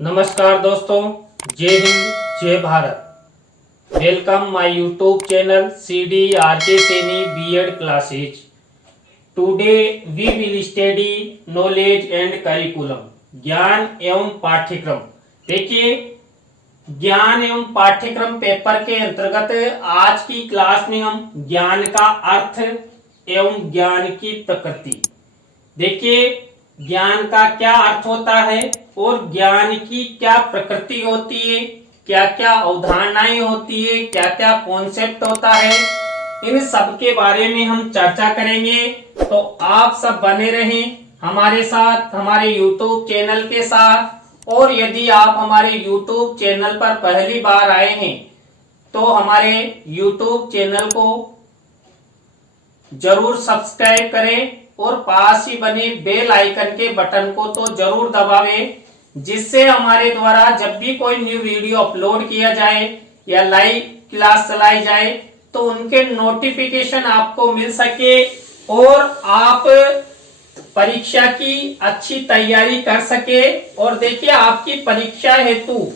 नमस्कार दोस्तों, जय हिंद, जय Bharat. Welcome my YouTube channel CDRK Saini B.Ed classes. Today we will study knowledge and curriculum, ज्ञान एवं पाठ्यक्रम। देखिए, ज्ञान एवं पाठ्यक्रम पेपर के अंतर्गत आज की क्लास में हम ज्ञान का अर्थ एवं ज्ञान की प्रकृति। देखिए, ज्ञान का क्या अर्थ होता है और ज्ञान की क्या प्रकृति होती है, क्या क्या अवधारणाएं होती है, क्या क्या कॉन्सेप्ट होता है, इन सब के बारे में हम चर्चा करेंगे। तो आप सब बने रहें हमारे साथ, हमारे YouTube चैनल के साथ। और यदि आप हमारे YouTube चैनल पर पहली बार आए हैं तो हमारे YouTube चैनल को जरूर सब्सक्राइब करें और पास ही बने बेल आइकन के बटन को तो जरूर दबावें, जिससे हमारे द्वारा जब भी कोई न्यू वीडियो अपलोड किया जाए या लाइव क्लास चलाई जाए तो उनके नोटिफिकेशन आपको मिल सके और आप परीक्षा की अच्छी तैयारी कर सके। और देखिए, आपकी परीक्षा हेतु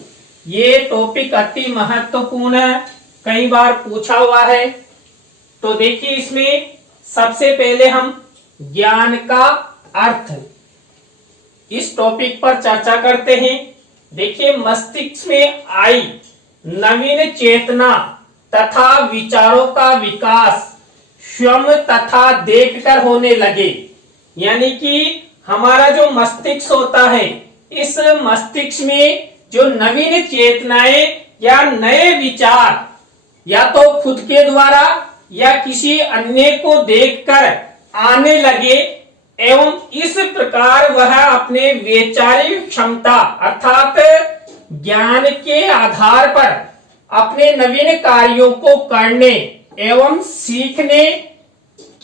ये टॉपिक अति महत्वपूर्ण है, कई बार पूछा हुआ है। तो देखिए, इसमें सबसे पहले हम ज्ञान का अर्थ इस टॉपिक पर चर्चा करते हैं। देखिए, मस्तिष्क में आई नवीन चेतना तथा विचारों का विकास स्वयं तथा देखकर होने लगे। यानी कि हमारा जो मस्तिष्क होता है, इस मस्तिष्क में जो नवीन चेतनाएं या नए विचार या तो खुद के द्वारा या किसी अन्य को देखकर आने लगे एवं इस प्रकार वह अपने वैचारिक क्षमता अर्थात ज्ञान के आधार पर अपने नवीन कार्यों को करने एवं सीखने,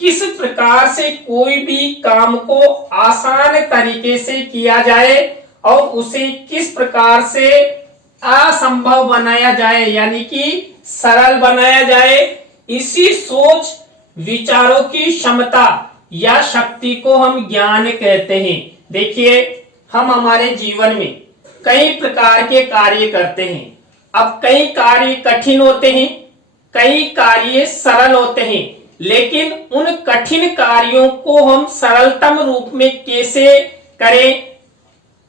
किस प्रकार से कोई भी काम को आसान तरीके से किया जाए और उसे किस प्रकार से असंभव बनाया जाए, यानी कि सरल बनाया जाए। इसी सोच विचारों की क्षमता या शक्ति को हम ज्ञान कहते हैं। देखिए, हम हमारे जीवन में कई प्रकार के कार्य करते हैं। अब कई कार्य कठिन होते हैं, कई कार्य सरल होते हैं, लेकिन उन कठिन कार्यों को हम सरलतम रूप में कैसे करें,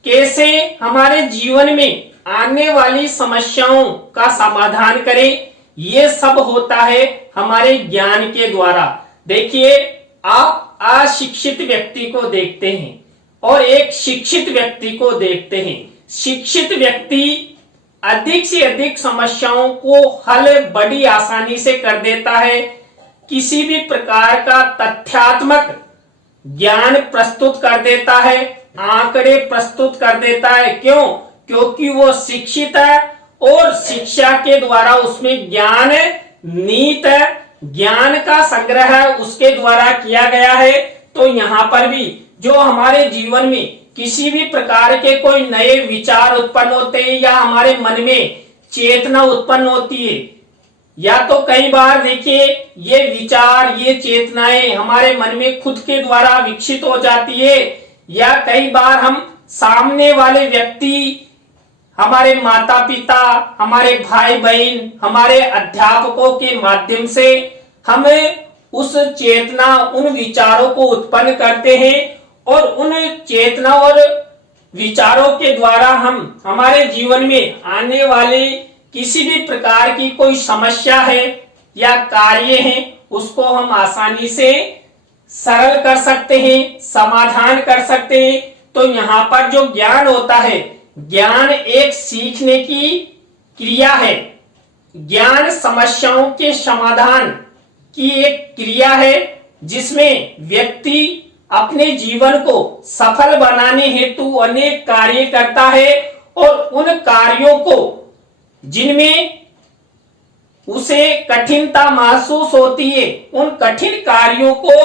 कैसे हमारे जीवन में आने वाली समस्याओं का समाधान करें, ये सब होता है हमारे ज्ञान के द्वारा। देखिए, आप अशिक्षित व्यक्ति को देखते हैं और एक शिक्षित व्यक्ति को देखते हैं। शिक्षित व्यक्ति अधिक से अधिक समस्याओं को हल बड़ी आसानी से कर देता है, किसी भी प्रकार का तथ्यात्मक ज्ञान प्रस्तुत कर देता है, आंकड़े प्रस्तुत कर देता है। क्यों? क्योंकि वो शिक्षित है और शिक्षा के द्वारा उसमें ज्ञान नीत ज्ञान का संग्रह उसके द्वारा किया गया है। तो यहाँ पर भी जो हमारे जीवन में किसी भी प्रकार के कोई नए विचार उत्पन्न होते हैं या हमारे मन में चेतना उत्पन्न होती है, या तो कई बार देखिए ये विचार ये चेतनाएं हमारे मन में खुद के द्वारा विकसित हो जाती है, या कई बार हम सामने वाले व्यक्ति, हमारे माता पिता, हमारे भाई बहन, हमारे अध्यापकों के माध्यम से हमें उस चेतना उन विचारों को उत्पन्न करते हैं और उन चेतना और विचारों के द्वारा हम हमारे जीवन में आने वाले किसी भी प्रकार की कोई समस्या है या कार्य है उसको हम आसानी से सरल कर सकते हैं, समाधान कर सकते हैं। तो यहाँ पर जो ज्ञान होता है, ज्ञान एक सीखने की क्रिया है। ज्ञान समस्याओं के समाधान की एक क्रिया है जिसमें व्यक्ति अपने जीवन को सफल बनाने हेतु अनेक कार्य करता है और उन कार्यों को जिनमें उसे कठिनता महसूस होती है, उन कठिन कार्यों को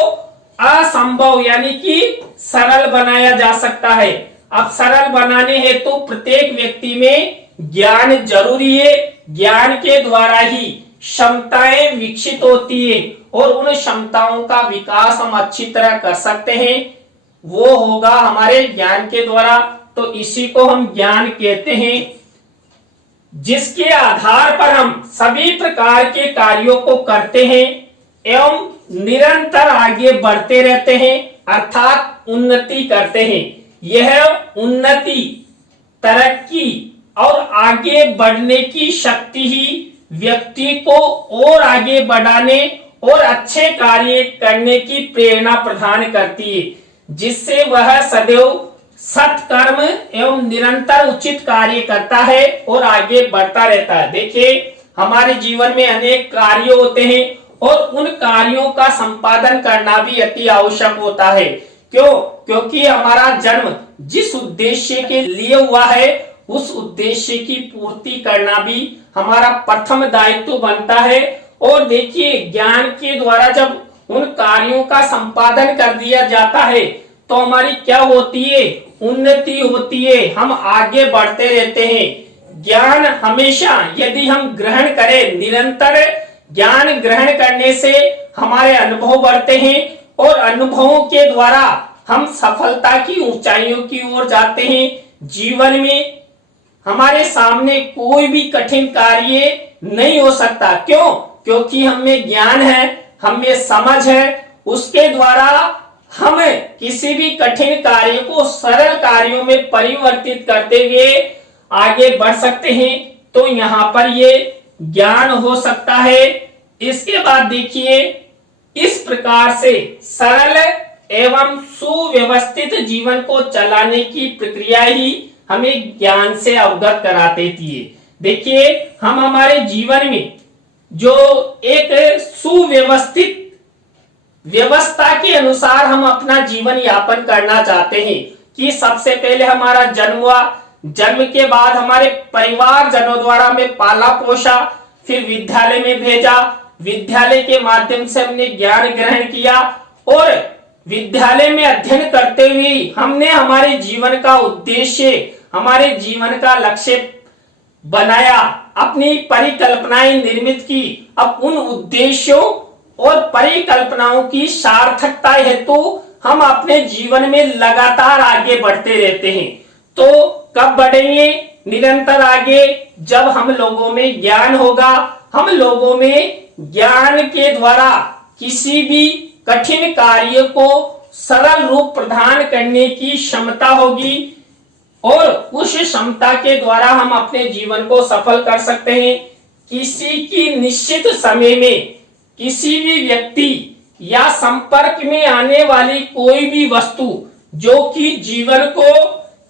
असंभव यानी कि सरल बनाया जा सकता है। अब सरल बनाने हेतु प्रत्येक व्यक्ति में ज्ञान जरूरी है। ज्ञान के द्वारा ही क्षमताएं विकसित होती है और उन क्षमताओं का विकास हम अच्छी तरह कर सकते हैं। वो होगा हमारे ज्ञान के द्वारा। तो इसी को हम ज्ञान कहते हैं, जिसके आधार पर हम सभी प्रकार के कार्यों को करते हैं एवं निरंतर आगे बढ़ते रहते हैं, अर्थात उन्नति करते हैं। यह उन्नति, तरक्की और आगे बढ़ने की शक्ति ही व्यक्ति को और आगे बढ़ाने और अच्छे कार्य करने की प्रेरणा प्रदान करती है, जिससे वह सदैव सत्कर्म एवं निरंतर उचित कार्य करता है और आगे बढ़ता रहता है। देखिए, हमारे जीवन में अनेक कार्य होते हैं और उन कार्यों का संपादन करना भी अति आवश्यक होता है। क्यों? क्योंकि हमारा जन्म जिस उद्देश्य के लिए हुआ है उस उद्देश्य की पूर्ति करना भी हमारा प्रथम दायित्व बनता है। और देखिए, ज्ञान के द्वारा जब उन कार्यों का संपादन कर दिया जाता है तो हमारी क्या होती है? उन्नति होती है, हम आगे बढ़ते रहते हैं। ज्ञान हमेशा यदि हम ग्रहण करें, निरंतर ज्ञान ग्रहण करने से हमारे अनुभव बढ़ते हैं और अनुभवों के द्वारा हम सफलता की ऊंचाइयों की ओर जाते हैं। जीवन में हमारे सामने कोई भी कठिन कार्य नहीं हो सकता। क्यों? क्योंकि हमें ज्ञान है, हमें समझ है, उसके द्वारा हम किसी भी कठिन कार्य को सरल कार्यों में परिवर्तित करते हुए आगे बढ़ सकते हैं। तो यहाँ पर ये ज्ञान हो सकता है। इसके बाद देखिए, इस प्रकार से सरल एवं सुव्यवस्थित जीवन को चलाने की प्रक्रिया ही हमें ज्ञान से अवगत करा देती है। देखिए, हम हमारे जीवन में जो एक सुव्यवस्थित व्यवस्था के अनुसार हम अपना जीवन यापन करना चाहते हैं कि सबसे पहले हमारा जन्म हुआ, जन्म के बाद हमारे परिवार जनों द्वारा हमें पाला पोसा, फिर विद्यालय में भेजा, विद्यालय के माध्यम से हमने ज्ञान ग्रहण किया और विद्यालय में अध्ययन करते हुए हमने हमारे जीवन का उद्देश्य, हमारे जीवन का लक्ष्य बनाया, अपनी परिकल्पनाएं निर्मित की। अब उन उद्देश्यों और परिकल्पनाओं की सार्थकता हेतु हम अपने जीवन में लगातार आगे बढ़ते रहते हैं। तो कब बढ़ेंगे निरंतर आगे? जब हम लोगों में ज्ञान होगा, हम लोगों में ज्ञान के द्वारा किसी भी कठिन कार्य को सरल रूप प्रदान करने की क्षमता होगी और उस क्षमता के द्वारा हम अपने जीवन को सफल कर सकते हैं। किसी की निश्चित समय में किसी भी व्यक्ति या संपर्क में आने वाली कोई भी वस्तु जो कि जीवन को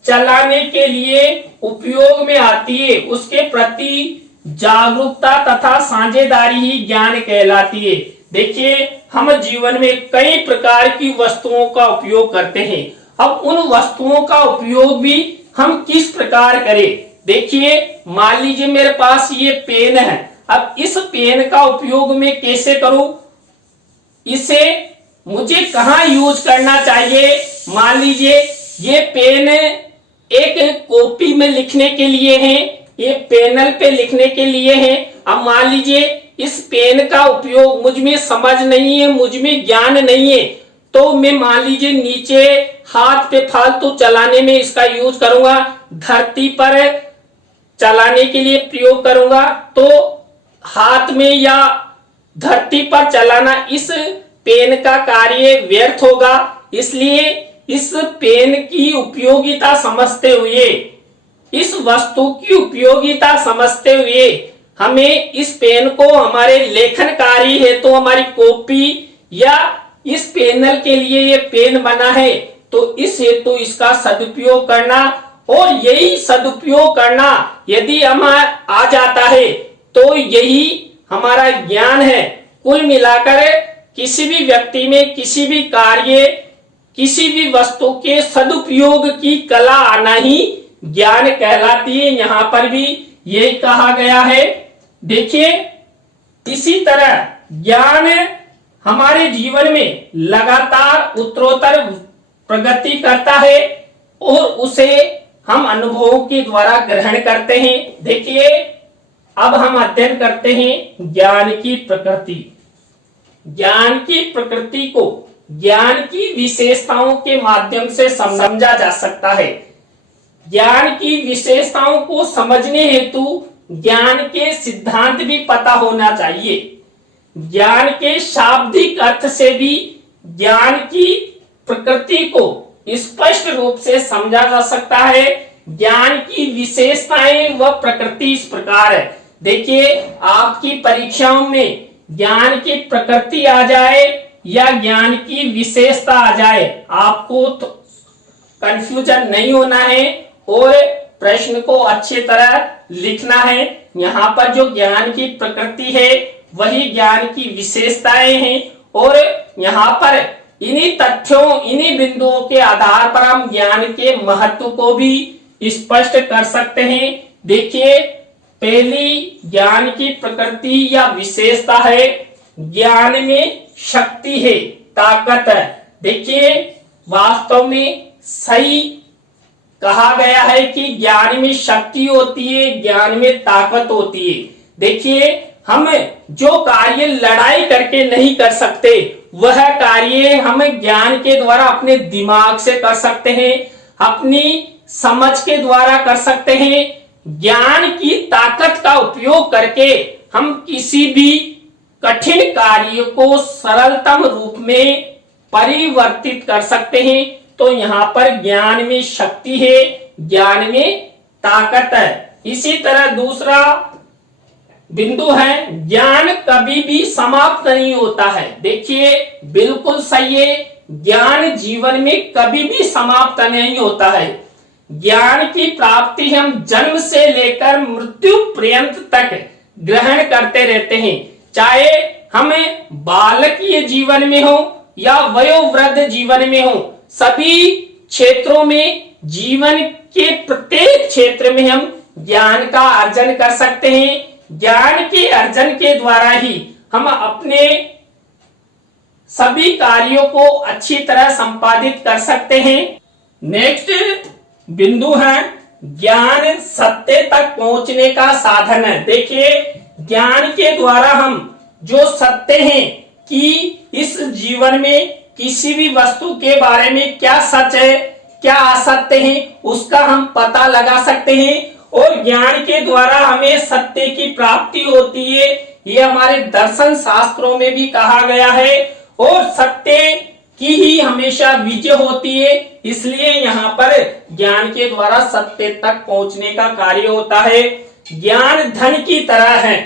चलाने के लिए उपयोग में आती है, उसके प्रति जागरूकता तथा साझेदारी ही ज्ञान कहलाती है। देखिए, हम जीवन में कई प्रकार की वस्तुओं का उपयोग करते हैं। अब उन वस्तुओं का उपयोग भी हम किस प्रकार करें? देखिए, मान लीजिए मेरे पास ये पेन है। अब इस पेन का उपयोग मैं कैसे करूं? इसे मुझे कहां यूज करना चाहिए? मान लीजिए ये पेन एक कॉपी में लिखने के लिए है, ये पेनल पे लिखने के लिए है। अब मान लीजिए इस पेन का उपयोग मुझ में समझ नहीं है, मुझ में ज्ञान नहीं है, तो मैं मान लीजिए नीचे हाथ पे फालतू चलाने में इसका यूज करूंगा, धरती पर चलाने के लिए प्रयोग करूंगा, तो हाथ में या धरती पर चलाना इस पेन का कार्य व्यर्थ होगा। इसलिए इस पेन की उपयोगिता समझते हुए, इस वस्तु की उपयोगिता समझते हुए हमें इस पेन को हमारे लेखन कार्य है तो हमारी कॉपी या इस पेनल के लिए ये पेन बना है तो इस हेतु इसका सदुपयोग करना, और यही सदुपयोग करना यदि हम आ जाता है तो यही हमारा ज्ञान है। कुल मिलाकर किसी भी व्यक्ति में किसी भी कार्य, किसी भी वस्तु के सदुपयोग की कला आना ही ज्ञान कहलाती है। यहाँ पर भी यही कहा गया है। देखिए, इसी तरह ज्ञान हमारे जीवन में लगातार उत्तरोत्तर प्रगति करता है और उसे हम अनुभवों के द्वारा ग्रहण करते हैं। देखिए, अब हम अध्ययन करते हैं ज्ञान की प्रकृति। ज्ञान की प्रकृति को ज्ञान की विशेषताओं के माध्यम से समझा जा सकता है। ज्ञान की विशेषताओं को समझने हेतु ज्ञान के सिद्धांत भी पता होना चाहिए। ज्ञान के शाब्दिक अर्थ से भी ज्ञान की प्रकृति को स्पष्ट रूप से समझा जा सकता है। ज्ञान की विशेषताएं व प्रकृति इस प्रकार है। देखिए, आपकी परीक्षाओं में ज्ञान की प्रकृति आ जाए या ज्ञान की विशेषता आ जाए, आपको तो कंफ्यूजन नहीं होना है और प्रश्न को अच्छी तरह लिखना है। यहाँ पर जो ज्ञान की प्रकृति है वही ज्ञान की विशेषताएं हैं और यहाँ पर इन्हीं तथ्यों, इन्हीं बिंदुओं के आधार पर हम ज्ञान के महत्व को भी स्पष्ट कर सकते हैं। देखिए, पहली ज्ञान की प्रकृति या विशेषता है, ज्ञान में शक्ति है, ताकत है। देखिए, वास्तव में सही कहा गया है कि ज्ञान में शक्ति होती है, ज्ञान में ताकत होती है। देखिए, हम जो कार्य लड़ाई करके नहीं कर सकते वह कार्य हम ज्ञान के द्वारा अपने दिमाग से कर सकते हैं, अपनी समझ के द्वारा कर सकते हैं। ज्ञान की ताकत का उपयोग करके हम किसी भी कठिन कार्य को सरलतम रूप में परिवर्तित कर सकते हैं। तो यहाँ पर ज्ञान में शक्ति है, ज्ञान में ताकत है। इसी तरह दूसरा बिंदु है, ज्ञान कभी भी समाप्त नहीं होता है। देखिए, बिल्कुल सही है, ज्ञान जीवन में कभी भी समाप्त नहीं होता है। ज्ञान की प्राप्ति हम जन्म से लेकर मृत्यु पर्यंत तक ग्रहण करते रहते हैं, चाहे हमें बालकीय जीवन में हो या वयोवृद्ध जीवन में हो। सभी क्षेत्रों में, जीवन के प्रत्येक क्षेत्र में हम ज्ञान का अर्जन कर सकते हैं। ज्ञान के अर्जन के द्वारा ही हम अपने सभी कार्यों को अच्छी तरह संपादित कर सकते हैं। नेक्स्ट बिंदु है, ज्ञान सत्य तक पहुंचने का साधन है। देखिए, ज्ञान के द्वारा हम जो सत्य हैं कि इस जीवन में किसी भी वस्तु के बारे में क्या सच है, क्या असत्य है, उसका हम पता लगा सकते हैं और ज्ञान के द्वारा हमें सत्य की प्राप्ति होती है। ये हमारे दर्शन शास्त्रों में भी कहा गया है और सत्य की ही हमेशा विजय होती है। इसलिए यहाँ पर ज्ञान के द्वारा सत्य तक पहुंचने का कार्य होता है। ज्ञान धन की तरह है,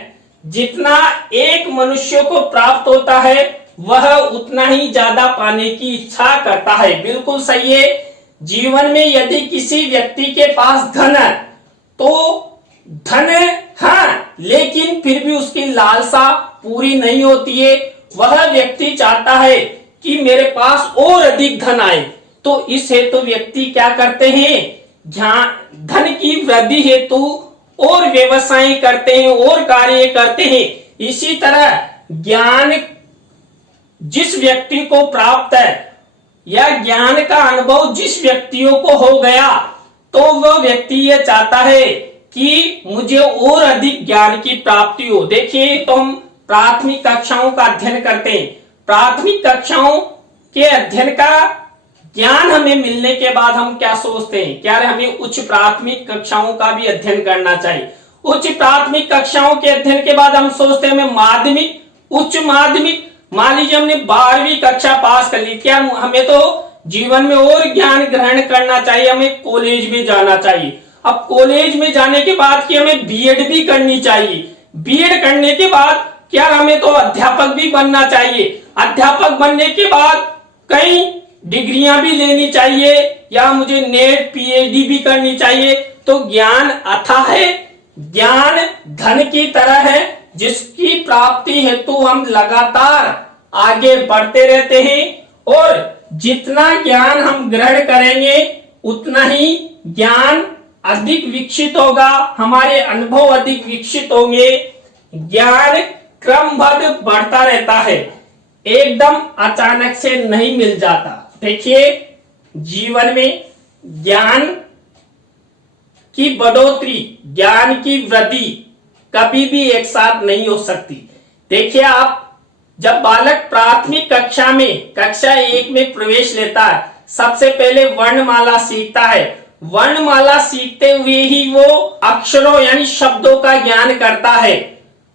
जितना एक मनुष्य को प्राप्त होता है वह उतना ही ज्यादा पाने की इच्छा करता है। बिल्कुल सही है। जीवन में यदि किसी व्यक्ति के पास धन है तो धन हाँ, लेकिन फिर भी उसकी लालसा पूरी नहीं होती है। वह व्यक्ति चाहता है कि मेरे पास और अधिक धन आए, तो इस हेतु व्यक्ति क्या करते हैं, धन की वृद्धि हेतु और व्यवसाय करते हैं और कार्य करते हैं। इसी तरह ज्ञान जिस व्यक्ति को प्राप्त है या ज्ञान का अनुभव जिस व्यक्तियों को हो गया, तो वह व्यक्ति यह चाहता है कि मुझे और अधिक ज्ञान की प्राप्ति हो। देखिए, तो हम प्राथमिक कक्षाओं का अध्ययन करते हैं। प्राथमिक कक्षाओं के अध्ययन का ज्ञान हमें मिलने के बाद हम क्या सोचते हैं, क्या हमें उच्च प्राथमिक कक्षाओं का भी अध्ययन करना चाहिए। उच्च प्राथमिक कक्षाओं के अध्ययन के बाद हम सोचते हैं हमें माध्यमिक, उच्च माध्यमिक, मान लीजिए हमने 12वीं कक्षा पास कर ली, क्या हमें तो जीवन में और ज्ञान ग्रहण करना चाहिए, हमें कॉलेज में जाना चाहिए। अब कॉलेज में जाने के बाद कि हमें बीएड भी करनी चाहिए। बीएड करने के बाद क्या हमें तो अध्यापक भी बनना चाहिए। अध्यापक बनने के बाद कई डिग्रियां भी लेनी चाहिए या मुझे नेट पीएचडी भी करनी चाहिए। तो ज्ञान अथाह है, ज्ञान धन की तरह है, जिसकी प्राप्ति हेतु हम लगातार आगे बढ़ते रहते हैं और जितना ज्ञान हम ग्रहण करेंगे उतना ही ज्ञान अधिक विकसित होगा, हमारे अनुभव अधिक विकसित होंगे। ज्ञान क्रमबद्ध बढ़ता रहता है, एकदम अचानक से नहीं मिल जाता। देखिए, जीवन में ज्ञान की बढ़ोतरी, ज्ञान की वृद्धि कभी भी एक साथ नहीं हो सकती। देखिए, आप जब बालक प्राथमिक कक्षा में, कक्षा 1 में प्रवेश लेता है, सबसे पहले वर्णमाला सीखता है वर्णमाला सीखते हुए ही वो अक्षरों यानी शब्दों का ज्ञान करता है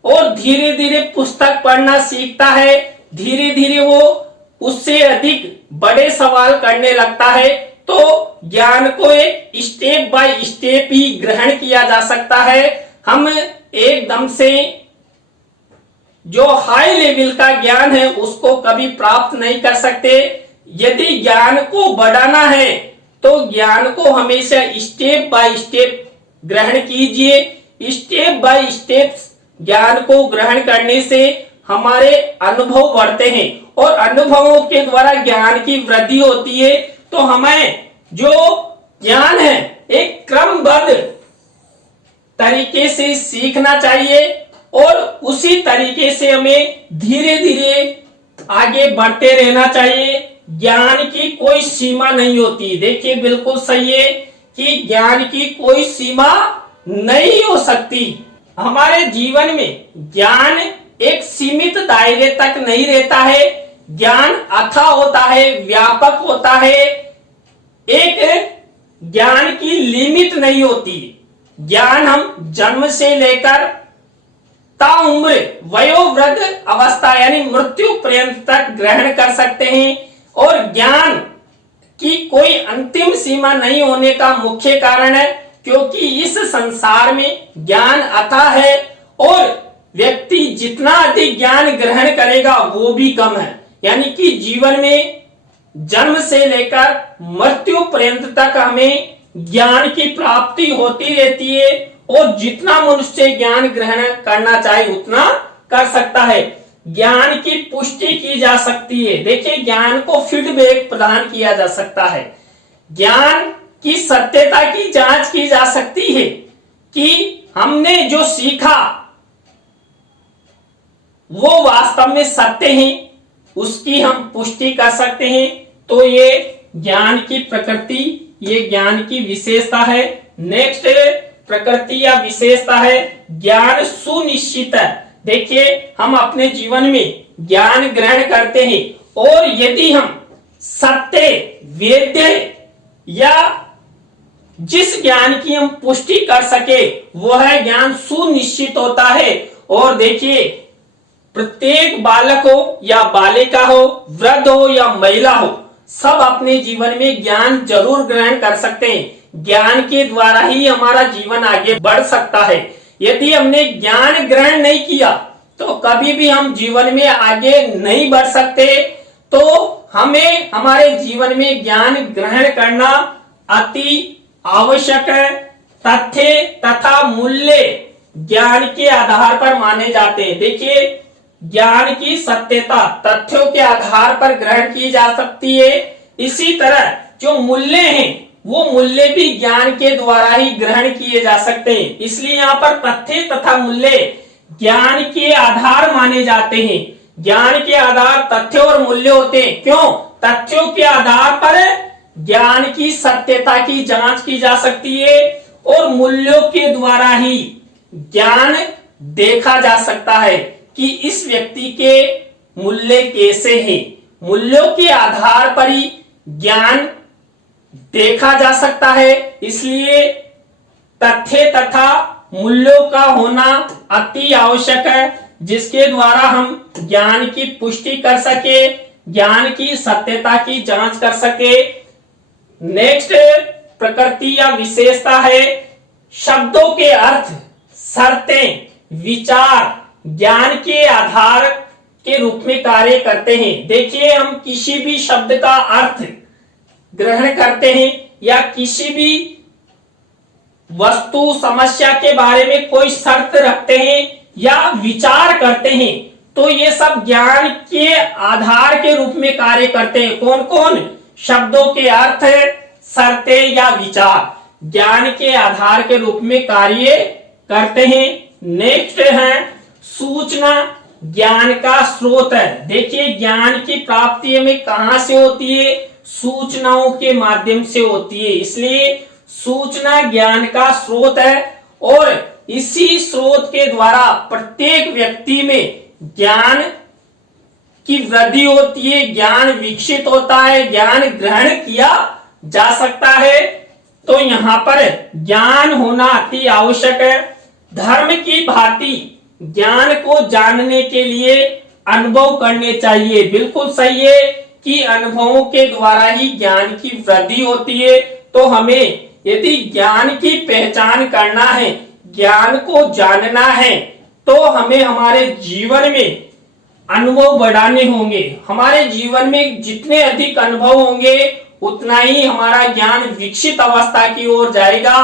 और धीरे धीरे पुस्तक पढ़ना सीखता है। धीरे धीरे वो उससे अधिक बड़े सवाल करने लगता है। तो ज्ञान को एक स्टेप बाय स्टेप ही ग्रहण किया जा सकता है। हम एकदम से जो हाई लेवल का ज्ञान है उसको कभी प्राप्त नहीं कर सकते। यदि ज्ञान को बढ़ाना है तो ज्ञान को हमेशा स्टेप बाय स्टेप ग्रहण कीजिए। स्टेप बाय स्टेप ज्ञान को ग्रहण करने से हमारे अनुभव बढ़ते हैं और अनुभवों के द्वारा ज्ञान की वृद्धि होती है। तो हमें जो ज्ञान है एक क्रमबद्ध तरीके से सीखना चाहिए और उसी तरीके से हमें धीरे धीरे आगे बढ़ते रहना चाहिए। ज्ञान की कोई सीमा नहीं होती। देखिए बिल्कुल सही है कि ज्ञान की कोई सीमा नहीं हो सकती। हमारे जीवन में ज्ञान एक सीमित दायरे तक नहीं रहता है। ज्ञान अथाह होता है, व्यापक होता है। एक ज्ञान की लिमिट नहीं होती। ज्ञान हम जन्म से लेकर ताउम्र वयोवृद्ध अवस्था यानी मृत्यु पर्यंत तक ग्रहण कर सकते हैं और ज्ञान की कोई अंतिम सीमा नहीं होने का मुख्य कारण है क्योंकि इस संसार में ज्ञान अथाह है और व्यक्ति जितना अधिक ज्ञान ग्रहण करेगा वो भी कम है। यानी कि जीवन में जन्म से लेकर मृत्यु पर्यंत तक हमें ज्ञान की प्राप्ति होती रहती है और जितना मनुष्य ज्ञान ग्रहण करना चाहे उतना कर सकता है। ज्ञान की पुष्टि की जा सकती है। देखिए ज्ञान को फीडबैक प्रदान किया जा सकता है। ज्ञान की सत्यता की जांच की जा सकती है कि हमने जो सीखा वो वास्तव में सत्य है, उसकी हम पुष्टि कर सकते हैं। तो ये ज्ञान की प्रकृति, ये ज्ञान की विशेषता है। नेक्स्ट प्रकृति या विशेषता है ज्ञान सुनिश्चित है। देखिए हम अपने जीवन में ज्ञान ग्रहण करते हैं और यदि हम सत्य, वेद्य या जिस ज्ञान की हम पुष्टि कर सके वह ज्ञान सुनिश्चित होता है। और देखिए प्रत्येक बालक हो या बालिका हो, वृद्ध हो या महिला हो, सब अपने जीवन में ज्ञान जरूर ग्रहण कर सकते हैं। ज्ञान के द्वारा ही हमारा जीवन आगे बढ़ सकता है। यदि हमने ज्ञान ग्रहण नहीं किया तो कभी भी हम जीवन में आगे नहीं बढ़ सकते। तो हमें हमारे जीवन में ज्ञान ग्रहण करना अति आवश्यक है। तथ्य तथा मूल्य ज्ञान के आधार पर माने जाते हैं। देखिए ज्ञान की सत्यता तथ्यों के आधार पर ग्रहण की जा सकती है। इसी तरह जो मूल्य हैं वो मूल्य भी ज्ञान के द्वारा ही ग्रहण किए जा सकते हैं। इसलिए यहाँ पर तथ्य तथा मूल्य ज्ञान के आधार माने जाते हैं। ज्ञान के आधार तथ्य और मूल्य होते हैं। क्यों? तथ्यों के आधार पर ज्ञान की सत्यता की जांच की जा सकती है और मूल्यों के द्वारा ही ज्ञान देखा जा सकता है कि इस व्यक्ति के मूल्य कैसे हैं। मूल्यों के आधार पर ही ज्ञान देखा जा सकता है। इसलिए तथ्य तथा मूल्यों का होना अति आवश्यक है जिसके द्वारा हम ज्ञान की पुष्टि कर सके, ज्ञान की सत्यता की जांच कर सके। नेक्स्ट प्रकृति या विशेषता है शब्दों के अर्थ, शर्तें, विचार ज्ञान के आधार के रूप में कार्य करते हैं। देखिए हम किसी भी शब्द का अर्थ ग्रहण करते हैं या किसी भी वस्तु समस्या के बारे में कोई शर्त रखते हैं या विचार करते हैं तो ये सब ज्ञान के आधार के रूप में कार्य करते हैं। कौन कौन? शब्दों के अर्थ, शर्तें या विचार ज्ञान के आधार के रूप में कार्य करते हैं। नेक्स्ट है सूचना ज्ञान का स्रोत है। देखिए ज्ञान की प्राप्ति हमें कहां से होती है? सूचनाओं के माध्यम से होती है। इसलिए सूचना ज्ञान का स्रोत है और इसी स्रोत के द्वारा प्रत्येक व्यक्ति में ज्ञान की वृद्धि होती है, ज्ञान विकसित होता है, ज्ञान ग्रहण किया जा सकता है। तो यहाँ पर ज्ञान होना अति आवश्यक है। धर्म की भांति ज्ञान को जानने के लिए अनुभव करने चाहिए। बिल्कुल सही है कि अनुभवों के द्वारा ही ज्ञान की वृद्धि होती है। तो हमें यदि ज्ञान की पहचान करना है, ज्ञान को जानना है, तो हमें हमारे जीवन में अनुभव बढ़ाने होंगे। हमारे जीवन में जितने अधिक अनुभव होंगे उतना ही हमारा ज्ञान विकसित अवस्था की ओर जाएगा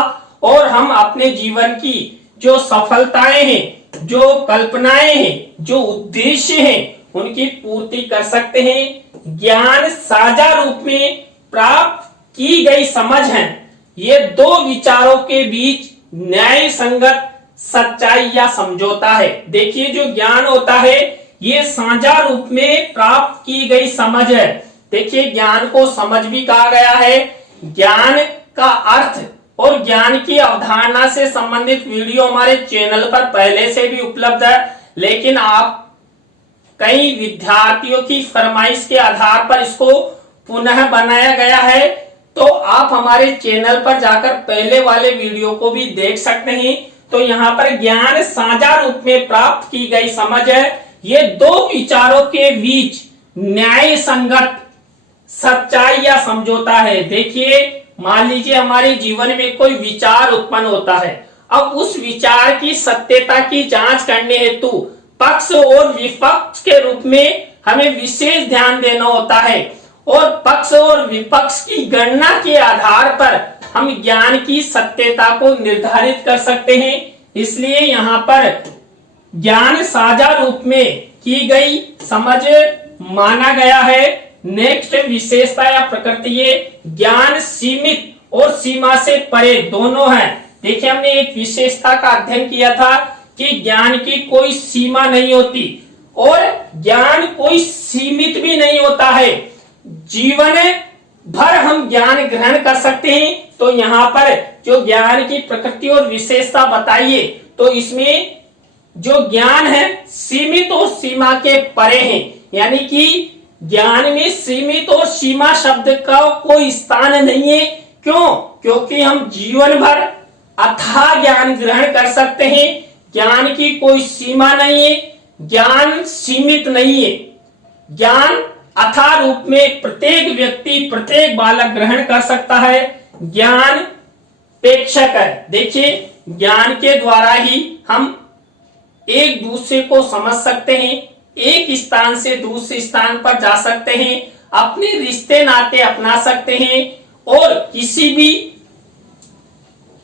और हम अपने जीवन की जो सफलताएं हैं, जो कल्पनाएं हैं, जो उद्देश्य हैं, उनकी पूर्ति कर सकते हैं। ज्ञान साझा रूप में प्राप्त की गई समझ है। ये दो विचारों के बीच न्याय संगत सच्चाई या समझौता है। देखिए, जो ज्ञान होता है ये साझा रूप में प्राप्त की गई समझ है। देखिए, ज्ञान को समझ भी कहा गया है। ज्ञान का अर्थ और ज्ञान की अवधारणा से संबंधित वीडियो हमारे चैनल पर पहले से भी उपलब्ध है, लेकिन आप कई विद्यार्थियों की फरमाइश के आधार पर इसको पुनः बनाया गया है। तो आप हमारे चैनल पर जाकर पहले वाले वीडियो को भी देख सकते हैं। तो यहाँ पर ज्ञान साझा रूप में प्राप्त की गई समझ है। ये दो विचारों के बीच न्याय संगत सच्चाई या समझौता है। देखिए, मान लीजिए हमारे जीवन में कोई विचार उत्पन्न होता है। अब उस विचार की सत्यता की जांच करने हेतु पक्ष और विपक्ष के रूप में हमें विशेष ध्यान देना होता है और पक्ष और विपक्ष की गणना के आधार पर हम ज्ञान की सत्यता को निर्धारित कर सकते हैं। इसलिए यहाँ पर ज्ञान साझा रूप में की गई समझ माना गया है। नेक्स्ट विशेषता या प्रकृति, ये ज्ञान सीमित और सीमा से परे दोनों है। देखिए, हमने एक विशेषता का अध्ययन किया था कि ज्ञान की कोई सीमा नहीं होती और ज्ञान कोई सीमित भी नहीं होता है। जीवन भर हम ज्ञान ग्रहण कर सकते हैं। तो यहाँ पर जो ज्ञान की प्रकृति और विशेषता बताइए, तो इसमें जो ज्ञान है सीमित और सीमा के परे है। यानी कि ज्ञान में सीमित और सीमा शब्द का कोई स्थान नहीं है। क्यों? क्योंकि हम जीवन भर अथाह ज्ञान ग्रहण कर सकते हैं। ज्ञान की कोई सीमा नहीं है, ज्ञान सीमित नहीं है। ज्ञान अथाह रूप में प्रत्येक व्यक्ति, प्रत्येक बालक ग्रहण कर सकता है। ज्ञान प्रेक्षक है। देखिए, ज्ञान के द्वारा ही हम एक दूसरे को समझ सकते हैं, एक स्थान से दूसरे स्थान पर जा सकते हैं, अपने रिश्ते नाते अपना सकते हैं और किसी भी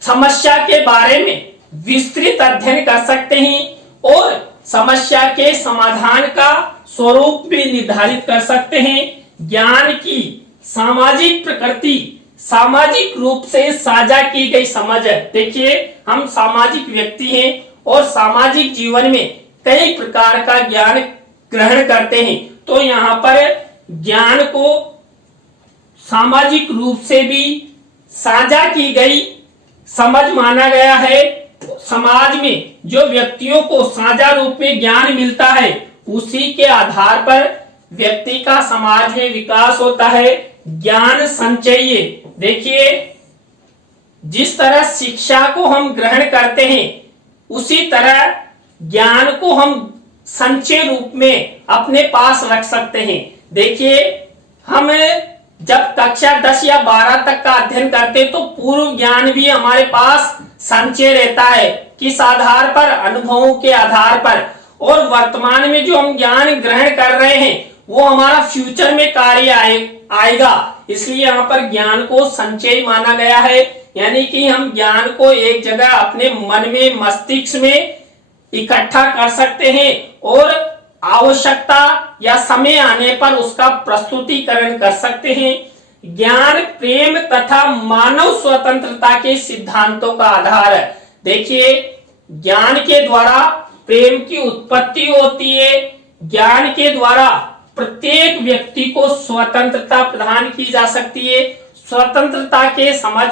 समस्या के बारे में विस्तृत अध्ययन कर सकते हैं और समस्या के समाधान का स्वरूप भी निर्धारित कर सकते हैं। ज्ञान की सामाजिक प्रकृति सामाजिक रूप से साझा की गई समझ है। देखिए, हम सामाजिक व्यक्ति हैं और सामाजिक जीवन में कई प्रकार का ज्ञान ग्रहण करते हैं। तो यहाँ पर ज्ञान को सामाजिक रूप से भी साझा की गई समझ माना गया है। समाज में जो व्यक्तियों को साझा रूप में ज्ञान मिलता है, उसी के आधार पर व्यक्ति का समाज में विकास होता है। ज्ञान संचयी। देखिए, जिस तरह शिक्षा को हम ग्रहण करते हैं, उसी तरह ज्ञान को हम संचय रूप में अपने पास रख सकते हैं। देखिए, हम जब कक्षा 10 या 12 तक का अध्ययन करते तो पूर्व ज्ञान भी हमारे पास संचय रहता है, किस आधार पर? अनुभवों के आधार पर। और वर्तमान में जो हम ज्ञान ग्रहण कर रहे हैं वो हमारा फ्यूचर में कार्य आएगा। इसलिए यहाँ पर ज्ञान को संचय माना गया है। यानी कि हम ज्ञान को एक जगह अपने मन में, मस्तिष्क में इकट्ठा कर सकते हैं और आवश्यकता या समय आने पर उसका प्रस्तुतिकरण कर सकते हैं। ज्ञान प्रेम तथा मानव स्वतंत्रता के सिद्धांतों का आधार है। देखिए, ज्ञान के द्वारा प्रेम की उत्पत्ति होती है। ज्ञान के द्वारा प्रत्येक व्यक्ति को स्वतंत्रता प्रदान की जा सकती है। स्वतंत्रता के समझ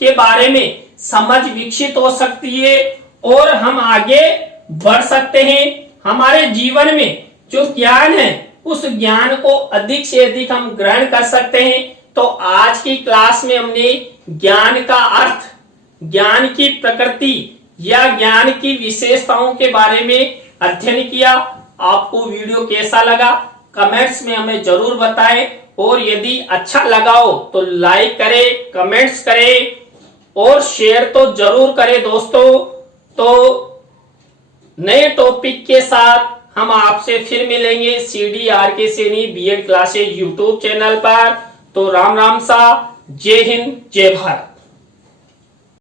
के बारे में समझ विकसित हो सकती है और हम आगे बढ़ सकते हैं। हमारे जीवन में जो ज्ञान है उस ज्ञान को अधिक से अधिक हम ग्रहण कर सकते हैं। तो आज की क्लास में हमने ज्ञान का अर्थ, ज्ञान की प्रकृति या ज्ञान की विशेषताओं के बारे में अध्ययन किया। आपको वीडियो कैसा लगा कमेंट्स में हमें जरूर बताएं, और यदि अच्छा लगा हो तो लाइक करें, कमेंट्स करें और शेयर तो जरूर करें दोस्तों। तो नए टॉपिक के साथ हम आपसे फिर मिलेंगे CDRK Saini BEd classes YouTube channel पर। तो राम राम सा, जय हिंद, जय भारत।